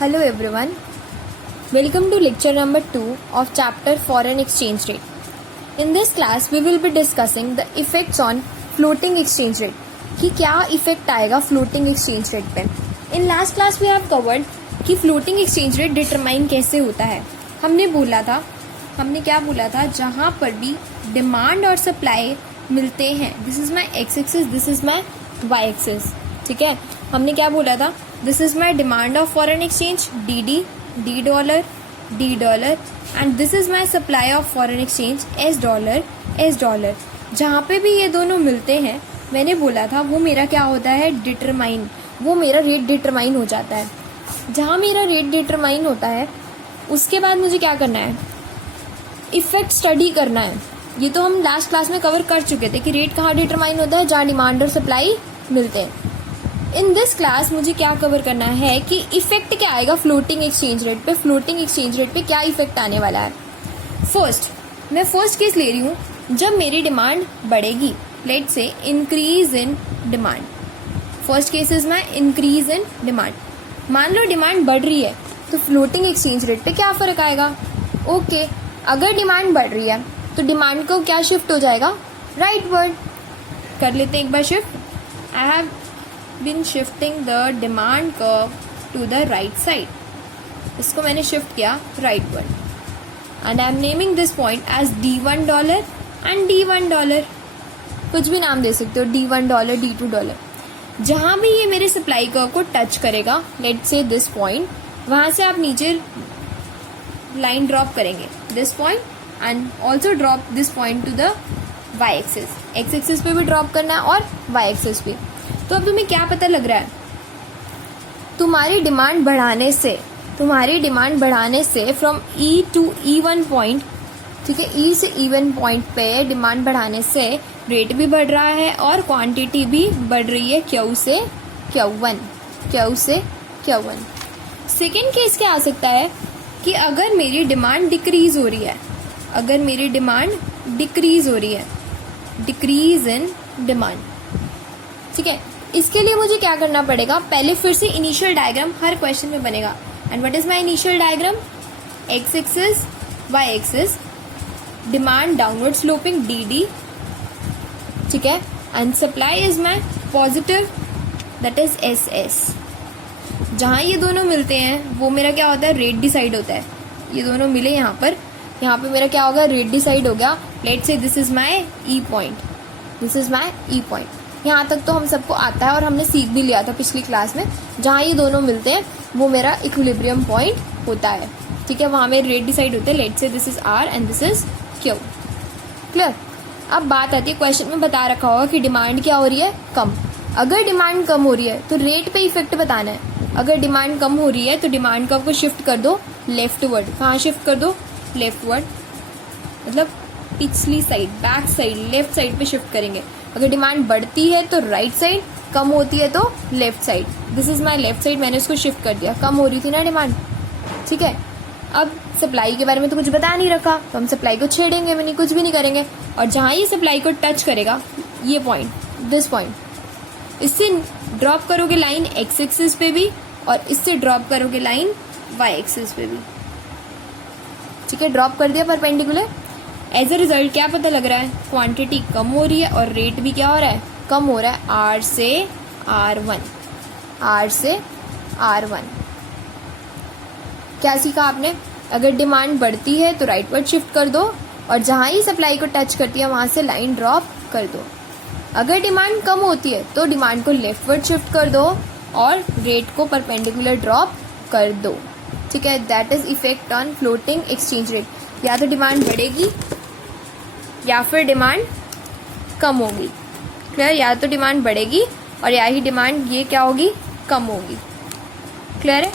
Hello everyone. Welcome to lecture number 2 of chapter Foreign Exchange Rate. In this class we will be discussing the effects on floating exchange rate. कि क्या effect आएगा floating exchange rate पे. In last class we have covered कि floating exchange rate determine कैसे होता है. हमने क्या बोला था जहाँ पर भी डिमांड और सप्लाई मिलते हैं, this is my X axis, this is my Y axis. ठीक है, हमने क्या बोला था, this is my demand of foreign exchange D dollar and this is my supply of foreign exchange S dollar. जहाँ पे भी ये दोनों मिलते हैं मैंने बोला था वो मेरा क्या होता है, डिटरमाइन, वो मेरा रेट डिटरमाइन हो जाता है. जहाँ मेरा रेट डिटरमाइन होता है उसके बाद मुझे क्या करना है, इफेक्ट स्टडी करना है. ये तो हम लास्ट क्लास में कवर कर चुके थे कि रेट कहाँ डिटरमाइन होता है, जहाँ डिमांड और सप्लाई मिलते हैं. इन दिस क्लास मुझे क्या कवर करना है कि इफेक्ट क्या आएगा फ्लोटिंग एक्सचेंज रेट पे, फ्लोटिंग एक्सचेंज रेट पे क्या इफेक्ट आने वाला है. मैं फर्स्ट केस ले रही हूँ, जब मेरी डिमांड बढ़ेगी, let's say increase in demand. First case is my increase in demand. मान लो डिमांड बढ़ रही है तो फ्लोटिंग एक्सचेंज रेट पे क्या फर्क आएगा. ओके, अगर डिमांड बढ़ रही है तो डिमांड को क्या शिफ्ट हो जाएगा, राइटवर्ड. कर लेते हैं एक बार shift. I have been shifting the demand curve to the right side. इसको मैंने शिफ्ट किया rightward and I am naming this point as $1 and $1. कुछ भी नाम दे सकते हो, $1, $2. जहां भी ये मेरे सप्लाई कर्व को टच करेगा, लेट्स से दिस पॉइंट, वहां से आप नीचे लाइन ड्रॉप करेंगे, this point and also drop this point to the Y axis. X axis पे भी ड्रॉप करना है और वाई एक्सिस पे. तो अब तुम्हें क्या पता लग रहा है, तुम्हारी डिमांड बढ़ाने से from E to E1 point, ठीक है, ई से E1 पॉइंट पे डिमांड बढ़ाने से रेट भी बढ़ रहा है और क्वांटिटी भी बढ़ रही है Q से Q1. सेकेंड केस क्या आ सकता है कि अगर मेरी डिमांड डिक्रीज हो रही है, डिक्रीज इन डिमांड. ठीक है, इसके लिए मुझे क्या करना पड़ेगा, पहले फिर से इनिशियल डायग्राम हर क्वेश्चन में बनेगा. And what is my initial diagram, X axis Y axis, demand downward sloping DD. ठीक है, and supply is my positive, that is SS. जहां ये दोनों मिलते हैं वो मेरा क्या होता है, रेट डिसाइड होता है. ये दोनों मिले यहाँ पे मेरा क्या होगा, रेट डिसाइड हो गया. Let's say this is my E point. यहाँ तक तो हम सबको आता है और हमने सीख भी लिया था पिछली क्लास में. जहाँ ये दोनों मिलते हैं वो मेरा इक्विलिब्रियम पॉइंट होता है. ठीक है, वहां में रेट डिसाइड होते हैं. Let's say this is R and this is Q. Clear. अब बात आती है, क्वेश्चन में बता रखा होगा कि डिमांड क्या हो रही है, कम. अगर डिमांड कम हो रही है तो रेट पे इफेक्ट बताना है. अगर डिमांड कम हो रही है तो डिमांड कर्व को शिफ्ट कर दो लेफ्टवर्ड. कहाँ शिफ्ट कर दो, लेफ्टवर्ड, मतलब पिछली side, back side, left side पे शिफ्ट करेंगे. अगर डिमांड बढ़ती है तो राइट साइड, कम होती है तो left side. This is my left side, मैंने उसको शिफ्ट कर दिया, कम हो रही थी ना डिमांड. ठीक है, अब सप्लाई के बारे में तो कुछ बता नहीं रखा तो हम सप्लाई को छेड़ेंगे भी नहीं, कुछ भी नहीं करेंगे. और जहां ये सप्लाई को टच करेगा, ये पॉइंट, दिस पॉइंट, इससे ड्रॉप करोगे लाइन एक्स एक्सिस पे भी और इससे ड्रॉप करोगे लाइन वाई एक्सिस पे भी. ठीक है, ड्रॉप कर दिया परपेंडिकुलर. एज अ रिजल्ट क्या पता लग रहा है, क्वांटिटी कम हो रही है और रेट भी क्या हो रहा है, कम हो रहा है. R से R1. क्या सीखा आपने, अगर डिमांड बढ़ती है तो राइटवर्ड शिफ्ट कर दो और जहां ही सप्लाई को टच करती है वहां से लाइन ड्रॉप कर दो. अगर डिमांड कम होती है तो डिमांड को लेफ्टवर्ड शिफ्ट कर दो और रेट को परपेंडिकुलर ड्रॉप कर दो. ठीक है, that is effect on floating exchange rate. या तो डिमांड बढ़ेगी या फिर डिमांड कम होगी. क्लियर, या तो डिमांड बढ़ेगी और या ही डिमांड ये क्या होगी, कम होगी. क्लियर है.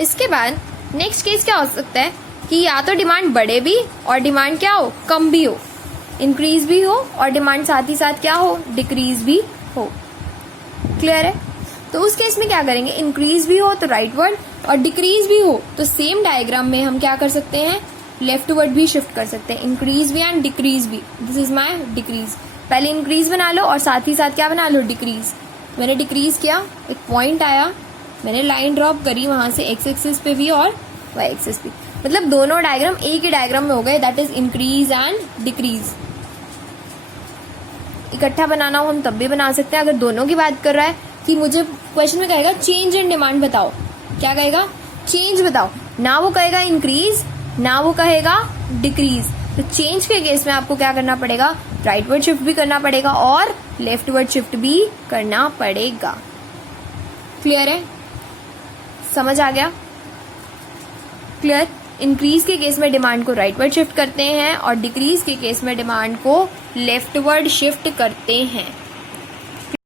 इसके बाद नेक्स्ट केस क्या हो सकता है कि या तो डिमांड बढ़े भी और डिमांड क्या हो, कम भी हो, इंक्रीज भी हो और डिमांड साथ ही साथ क्या हो, डिक्रीज भी हो. क्लियर है. तो उस केस में क्या करेंगे, इंक्रीज भी हो तो राइटवर्ड और डिक्रीज भी हो तो सेम डायग्राम में हम क्या कर सकते हैं, लेफ्टवर्ड भी शिफ्ट कर सकते हैं. इंक्रीज भी एंड डिक्रीज भी. This is my decrease. पहले इंक्रीज बना लो और साथ ही साथ क्या बना लो, डिक्रीज. मैंने डिक्रीज किया, एक पॉइंट आया, मैंने लाइन ड्रॉप करी वहां से एक्स एक्सिस पे भी और वाई एक्सिस पे, मतलब दोनों डायग्राम एक ही डायग्राम में हो गए, that is increase and decrease. इकट्ठा बनाना हो हम तब भी बना सकते हैं। अगर दोनों की बात कर रहा है कि मुझे क्वेश्चन में कहेगा चेंज इन डिमांड बताओ, क्या कहेगा, चेंज बताओ, ना वो कहेगा इंक्रीज ना वो कहेगा डिक्रीज। तो चेंज के केस में आपको क्या करना पड़ेगा, राइटवर्ड शिफ्ट भी करना पड़ेगा और लेफ्टवर्ड शिफ्ट भी करना पड़ेगा। क्लियर है, समझ आ गया, क्लियर। इंक्रीज के केस में डिमांड को राइटवर्ड शिफ्ट करते हैं और डिक्रीज के केस में डिमांड को लेफ्टवर्ड शिफ्ट करते हैं।